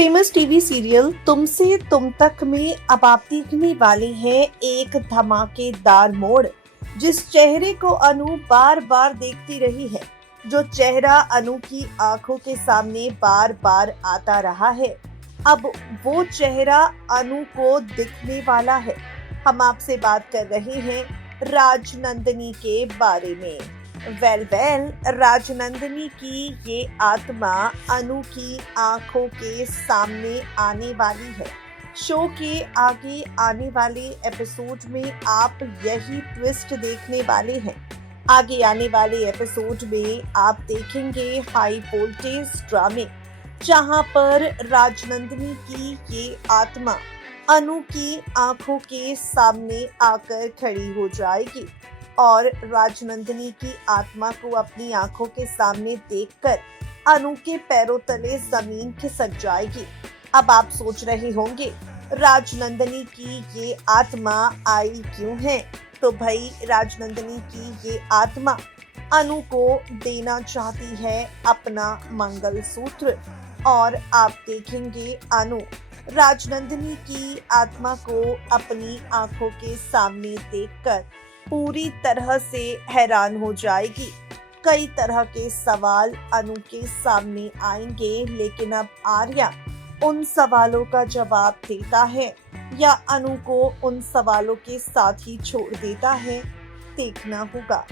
Famous TV serial तुमसे तुम तक में अब आप देखने वाले हैं एक धमाकेदार मोड़, जिस चेहरे को अनु बार बार देखती रही है, जो चेहरा अनु की आंखों के सामने बार बार आता रहा है, अब वो चेहरा अनु को दिखने वाला है। हम आपसे बात कर रहे हैं राजनंदिनी के बारे में। राजनंदिनी की ये आत्मा अनु की आंखों के सामने आने वाली है। शो के आगे आने वाले एपिसोड में आप यही ट्विस्ट देखने वाले हैं। आगे आने वाले एपिसोड में आप देखेंगे हाई वोल्टेज ड्रामे, जहां पर राजनंदिनी की ये आत्मा अनु की आंखों के सामने आकर खड़ी हो जाएगी और राजनंदिनी की आत्मा को अपनी आंखों के सामने देखकर अनु के पैरों तले जमीन खिसक जाएगी। अब आप सोच रहे होंगे राजनंदिनी की ये आत्मा आई क्यों है? तो भाई राजनंदिनी की ये आत्मा अनु को देना चाहती है अपना मंगलसूत्र, और आप देखेंगे अनु राजनंदिनी की आत्मा को अपनी आंखों के सामने देखकर पूरी तरह से हैरान हो जाएगी। कई तरह के सवाल अनु के सामने आएंगे, लेकिन अब आर्या उन सवालों का जवाब देता है या अनु को उन सवालों के साथ ही छोड़ देता है, देखना होगा।